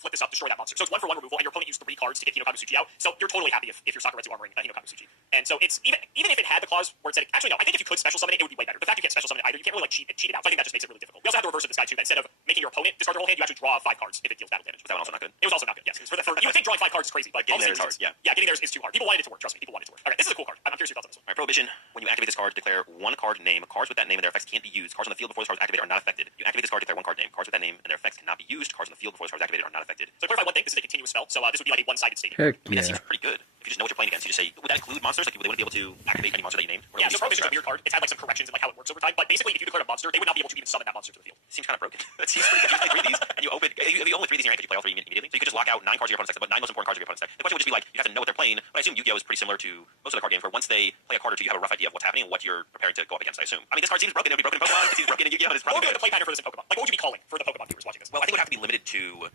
flip this up, destroy that monster. So it's 1-for-1 removal, and your opponent used 3 cards to get Hinokamu Tsuji out. So you're totally happy if your Sakura Retsu armoring Hinokamu Tsuji. And so it's even if it had the clause where it said, actually no, I think if you could special summon it, it would be way better. The fact you can't special summon it either, you can't really like cheat it out. So I think that just makes it really difficult. We also have the reverse of this guy too, that instead of making your opponent discard their whole hand, you actually draw 5 cards if it deals battle damage. Was that one also not good? It was also not good. Yes, you would think drawing 5 cards is crazy, but getting there is hard. Yeah, getting there is too hard. People wanted it to work. Trust me, people wanted it to work. Okay, this is a cool card. I'm curious your thoughts on this one. All right, Prohibition. When you activate this card, declare 1 card name. Cards with that name and their effects can't be used. Cards on the field before this card is activated are not affected. You activate this card, declare 1 card name. Cards with that name and their effects cannot be used. Cards on the field before this card is activated are not affected. So to clarify one thing, this is a continuous spell, so this would be like a one-sided stadium. Heck I mean, that yeah. seems pretty good. If you just know what you're playing against, you just say, would that include monsters? Like, they wouldn't be able to activate any monster that you named? Yeah, so Prohibition is a weird card. It's had like some corrections in like how it works over time, but basically if you declared a monster, they would not be able to even summon that monster to the field. Seems kind of broken. That seems pretty good. You play 3 of these, and you open. If you only 3 of these in your hand, could you play all 3 immediately? So you could just lock out 9 cards of your opponent's deck, but 9 most important cards of your opponent's deck. The question would just be like, you have to know what they're playing, but I assume Yu-Gi-Oh! Is pretty similar to most of the card games, where once they play a card or 2, you have a rough idea of what's happening and what you're preparing to go up against, I assume. I mean, this card seems broken. It would be broken in Pokemon. It seems broken in Yu-Gi-Oh! It's probably good. The play pattern for this in Pokemon. Like, what would you be calling for the Pokemon viewers watching this? Well, I think it would have to be limited to.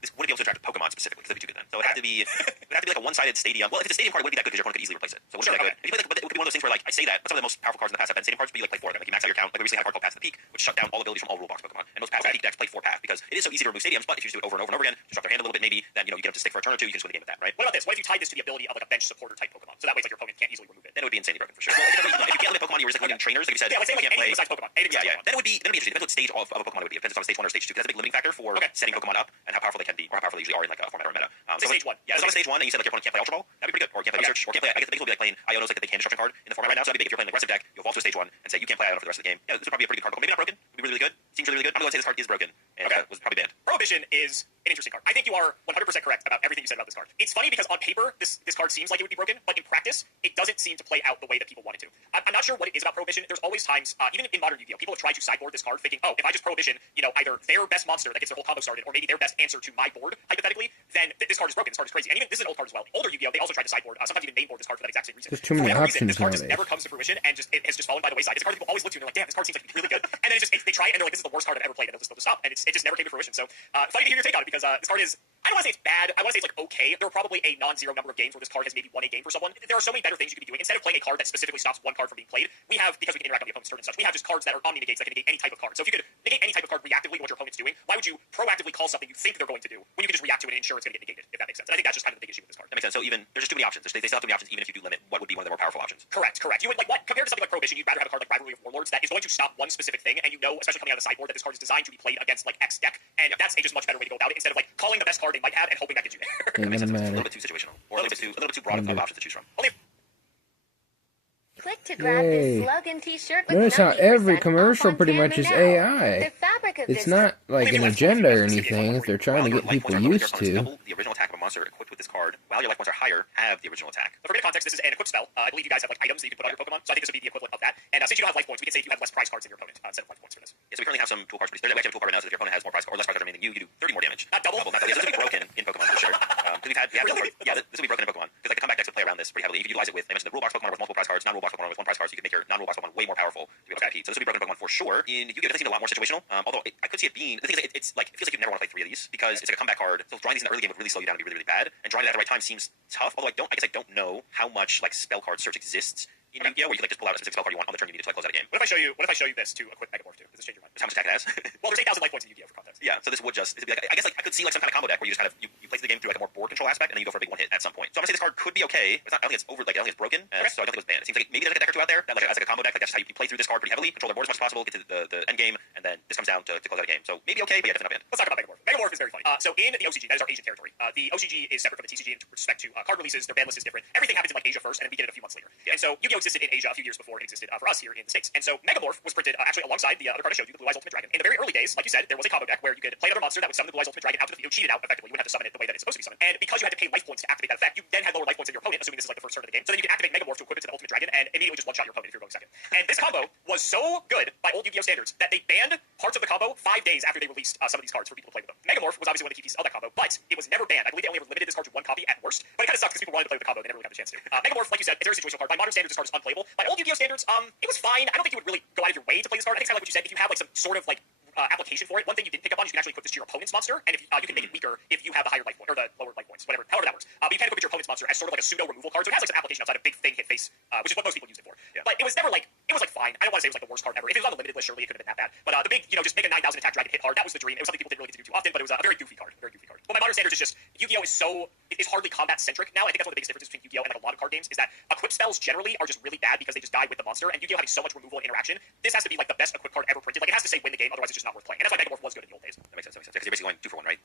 This wouldn't be able to attract Pokemon specifically, because it'd be too good then. So it would have to be. It would have to be like a one-sided stadium. Well, if it's a stadium card, it wouldn't be that good because your opponent could easily replace it. So it wouldn't be that good. If you play, but it could be one of those things where like I say that, but some of the most powerful cards in the past have been stadium cards, but you like play 4 of them. Like you max out your count. Like we recently had a card called Path to the Peak, which shut down all abilities from all rule box Pokemon. And those Path to the Peak decks play 4 Path because it is so easy to remove stadiums. But if you just do it over and over and over again, disrupt their hand a little bit maybe, then you get them to stick for a turn or 2, you can just win the game with that, right? What about this? What if you tied this to the ability of like a bench supporter type Pokemon? So that way, like your opponent can't easily remove it. Then it would be insanely broken for sure. Well, if you can't limit Pokemon, you were just like limiting trainers. Like you said, yeah, like say like anything besides Pokemon. Yeah. Then it would be interesting. Depends what stage of a Pokemon it would be. It depends on stage 1 or stage 2. Because that's a big limiting factor for setting Pokemon up and how powerful they can be, or how powerful they usually are in like a format or a meta. So stage 1. Yeah, so on stage 1, and you said like your opponent can't play Ultra Ball, that'd be pretty good. Or can't play Research, or can't play. I guess the biggest would be like playing Iono's like the big hand destruction card in the format right now. So that'd be big. If you're playing an aggressive deck, you'll evolve to a stage 1 and say you can't play Iono for the rest of the game. Yeah, this would probably be a pretty good card. Maybe not broken. It would be really, really good. Seems really, really good. I'm going to say this card is broken and was probably banned. Prohibition is an interesting card. I think you are 100% correct about everything you said about this card. It's funny because on paper, this card seems like it would be broken, but in practice, it doesn't seem to play out the way that people want it to. I'm not sure what it is about Prohibition. There's always times, even in modern Yu-Gi-Oh!, people have tried to sideboard this card thinking, oh, if I just Prohibition, either their best monster that gets their whole combo started, or maybe their best answer to my board, hypothetically, then this card is broken. This card is crazy. And even this is an old card as well. Older Yu-Gi-Oh!, they also tried to sideboard, sometimes even mainboard this card for that exact same reason. There's too many options this card just nowadays. never comes to fruition and it has just fallen by the wayside. It's a card that people always look to and they're like, damn, this card seems like really good. And then they try it and they're like, this is the worst card I've ever played, and they'll just stop. And it just never came to fruition. So funny to hear your take on it because this card is, I don't want to say it's bad. I want to say it's like okay. There are probably a non-zero number of games where this card has maybe won a game for someone. There are so many better things you could be doing. Instead of playing a card that specifically stops one card from being played, we have, because we can interact on the opponent's turn and such, we have just cards that are omni-negates that can negate any type of card. So if you could negate any type of card reactively to what your opponent's doing, why would you proactively call something you think they're going to do when you can just react to it and ensure it's going to get negated, if that makes sense? And I think that's just kind of the big issue with this card. That makes sense. So even, there's just too many options. They still have too many options even if you do limit what would be one of the more powerful options. Correct. You would, like, what, compared to something like Prohibition, you'd rather have a card like Rivalry of Warlords that is going to stop one specific thing, and especially coming out of the sideboard, that this card is designed to be played against, like, X deck, and that's a just much better way to go about it, instead of, like, calling the best card they might have and hoping that gets you there. It doesn't A matter. little bit too situational. Or a little bit too broad of options to choose from. Click to grab this slogan t-shirt with Notice how 90% every off commercial on pretty Canva much is now. AI. The fabric of It's this not like an agenda or anything they're trying to get people used to. Double the original attack of a monster equipped with this card, while your life points are higher, have the original attack. So for context, this is an equipped spell. I believe you guys have like items that you can put on your Pokemon, so I think this would be the equivalent of that. And since you don't have life points, we can say if you have less prize cards than your opponent instead of life points for this. Yeah, so we currently have some tool cards. We actually have a tool card right now, so if your opponent has more prize cards or less prize cards remaining than you do 30 more damage. Not double. Yeah, so this would be broken in Pokemon for sure. This would be broken in Pokemon because like the comeback decks would play around this pretty heavily. You could utilize it with. I mentioned the rule box Pokemon with multiple prize cards, non-rule box Pokemon with 1 prize card, so you can make your non-rule box Pokemon way more powerful to be able to compete. So this would be broken in Pokemon for sure. In Yu-Gi-Oh, it does seem a lot more situational. Although I could see it being. The thing is, it's like it feels like you never want to play 3 of these because it's like a comeback card. So drawing these in the early game would really slow you down and be really, really bad. And drawing it at the right time seems tough. Although I guess I don't know how much like spell card search exists in Yu-Gi-Oh, where you can like just pull out a specific spell card you want on the turn you need it to like close out a game. What if I show you this to equip Megamorph too? Does this change your mind? Just how much attack it has? Well, there's 8,000 life points in Yu-Gi-Oh for context. Yeah, so this would just be like I guess like I could see like some kind of combo deck where you just kind of you play the game through like a more board control aspect and then you go for a big one hit at some point. So I'm gonna say this card could be okay. It's not, I don't think it's over. Like I don't think it's broken. So I don't think it was banned. It seems like maybe there's like a deck or 2 out there that like as like a combo deck. Like that's how you play through this card pretty heavily, control their board as much as possible, get to the end game, and then this comes down to close out a game. So maybe okay, but yeah, definitely not banned. Let's talk about Megamorph. Megamorph is very funny. So in the OCG, that is our Asian territory. The OCG is separate from the TCG in respect to card releases. Their ban list is different. Everything happens in like Asia first, and then we get it a few months later. And so Yu-Gi-Oh existed in Asia a few years before it existed for us here in the States. And so Megamorph was printed actually alongside the other card I showed you, the Blue Eyes Ultimate Dragon. In the very early days, like you said, there was a combo deck where you could play another monster that would summon the Blue Eyes Ultimate Dragon out to the field, cheat it out effectively. You wouldn't have to summon it the way that it's supposed to be summoned. And because you had to pay life points to activate that effect, you then had lower life points than your opponent, assuming this is like the first turn of the game. So then you can activate Megamorph to equip it to the Ultimate Dragon and immediately just one-shot your opponent if you're going second. And this combo was so good by old Yu-Gi-Oh standards that they banned parts of the combo 5 days after they released some of these cards for people to play with them. Megamorph was obviously one of the key pieces of that combo, but it was never banned. I believe they only ever limited this card to 1 copy at worst, but it kind of sucks because people wanted to play with the combo and they never really got the chance to. Megamorph, like you said, it's a very situational card. By modern standards, this card is unplayable. By old Yu-Gi-Oh standards, it was fine. I don't think you would really go out of your way to play this card. I think it's kind of like what you said. If you have like some sort of like application for it, one thing you didn't pick up on is you can actually put this to your opponent's monster, and if you can make it weaker if you have the higher life point or the lower life points, however that works. But you can equip your opponent's monster as sort of like a pseudo removal card, so it has like some application outside of big thing hit face, which is what most people use it for. Yeah. But it was never like It was like fine. I don't want to say it was like the worst card ever. If it was on the limited list, surely it could have been that bad. But the big, just make a 9,000 attack dragon hit hard. That was the dream. It was something people didn't really get to do too often, but it was a very goofy card. Very goofy card. But my modern standards is just Yu-Gi-Oh is hardly combat centric now. I think that's one of the biggest differences between Yu-Gi-Oh and like a lot of card games is that equip spells generally are just really bad because they just die with the monster. And Yu-Gi-Oh having so much removal and interaction, this has to be like the best equip card ever printed. Like it has to say win the game, otherwise it's just not worth playing. And that's why Megamorph was good in the old days. That makes sense. Because you're basically going